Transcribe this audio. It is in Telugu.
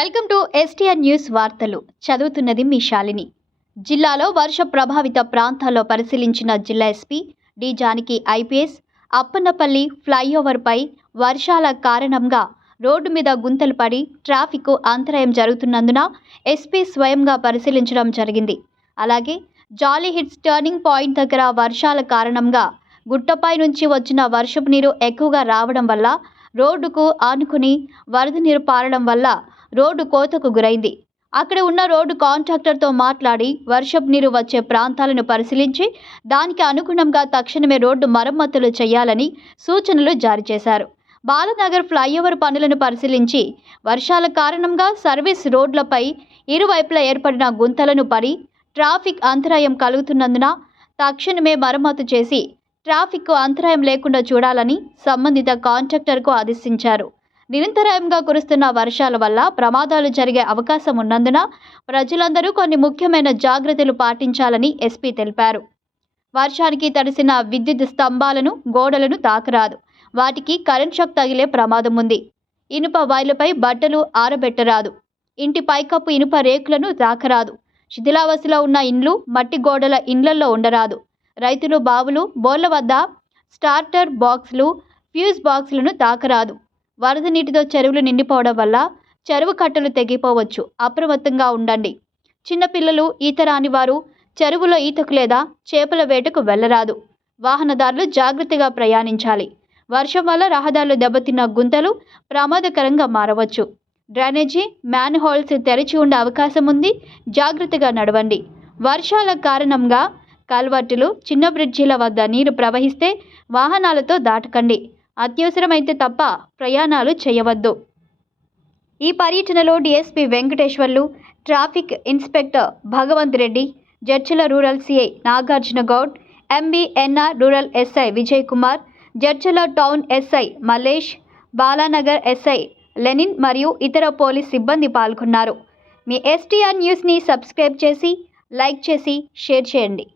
వెల్కమ్ టు ఎస్టీఆర్ న్యూస్ వార్తలు. చదువుతున్నది మీ శాలిని. జిల్లాలో వర్ష ప్రభావిత ప్రాంతాల్లో పరిశీలించిన జిల్లా SP D Janaki IPS Appannapalli ఫ్లైఓవర్పై వర్షాల కారణంగా రోడ్డు మీద గుంతలు పడి ట్రాఫిక్ అంతరాయం జరుగుతున్నందున ఎస్పీ స్వయంగా పరిశీలించడం జరిగింది. అలాగే జాలీ హిట్స్ టర్నింగ్ పాయింట్ దగ్గర వర్షాల కారణంగా గుట్టపై నుంచి వచ్చిన వర్షపు నీరు ఎక్కువగా రావడం వల్ల రోడ్డుకు ఆనుకుని వరద నీరు పారడం వల్ల రోడ్డు కోతకు గురైంది. అక్కడ ఉన్న రోడ్డు కాంట్రాక్టర్తో మాట్లాడి వర్షపు నీరు వచ్చే ప్రాంతాలను పరిశీలించి దానికి అనుగుణంగా తక్షణమే రోడ్డు మరమ్మతులు చేయాలని సూచనలు జారీ చేశారు. బాలనగర్ ఫ్లైఓవర్ పనులను పరిశీలించి వర్షాల కారణంగా సర్వీస్ రోడ్లపై ఇరువైపులా ఏర్పడిన గుంతలను పడి ట్రాఫిక్ అంతరాయం కలుగుతున్నందున తక్షణమే మరమ్మతు చేసి ట్రాఫిక్ అంతరాయం లేకుండా చూడాలని సంబంధిత కాంట్రాక్టర్కు ఆదేశించారు. నిరంతరాయంగా కురుస్తున్న వర్షాల వల్ల ప్రమాదాలు జరిగే అవకాశం ఉన్నందున ప్రజలందరూ కొన్ని ముఖ్యమైన జాగ్రత్తలు పాటించాలని ఎస్పీ తెలిపారు. వర్షానికి తడిసిన విద్యుత్ స్తంభాలను, గోడలను తాకరాదు. వాటికి కరెంట్ షాక్ తగిలే ప్రమాదం ఉంది. ఇనుప వైర్లపై బట్టలు ఆరబెట్టరాదు. ఇంటి పైకప్పు ఇనుప రేకులను తాకరాదు. శిథిలావస్థలో ఉన్న ఇండ్లు, మట్టి గోడల ఇండ్లలో ఉండరాదు. రైతులు బావులు, బోర్ల వద్ద స్టార్టర్ బాక్సులు, ఫ్యూజ్ బాక్సులను తాకరాదు. వరద నీటితో చెరువులు నిండిపోవడం వల్ల చెరువు కట్టలు తెగిపోవచ్చు. అప్రమత్తంగా ఉండండి. చిన్నపిల్లలు, ఈత రాని వారు చెరువులో ఈతకు లేదా చేపల వేటకు వెళ్లరాదు. వాహనదారులు జాగ్రత్తగా ప్రయాణించాలి. వర్షం వల్ల రహదారులు దెబ్బతిన్న గుంతలు ప్రమాదకరంగా మారవచ్చు. డ్రైనేజీ మ్యాన్ హోల్స్ తెరిచి ఉండే అవకాశం ఉంది. జాగ్రత్తగా నడవండి. వర్షాల కారణంగా కల్వర్టులు, చిన్న బ్రిడ్జీల వద్ద నీరు ప్రవహిస్తే వాహనాలతో దాటకండి. అత్యవసరమైతే తప్ప ప్రయాణాలు చేయవద్దు. ఈ పర్యటనలో DSP Venkateswarlu, traffic inspector Bhagwant Reddy, Jadcherla rural CI Nagarjuna Goud, MBNR rural SI Vijay Kumar, Jadcherla town SI Mallesh, Balanagar SI Lenin మరియు ఇతర పోలీస్ సిబ్బంది పాల్గొన్నారు. మీ ఎస్టీఆర్ న్యూస్ని సబ్స్క్రైబ్ చేసి, లైక్ చేసి, షేర్ చేయండి.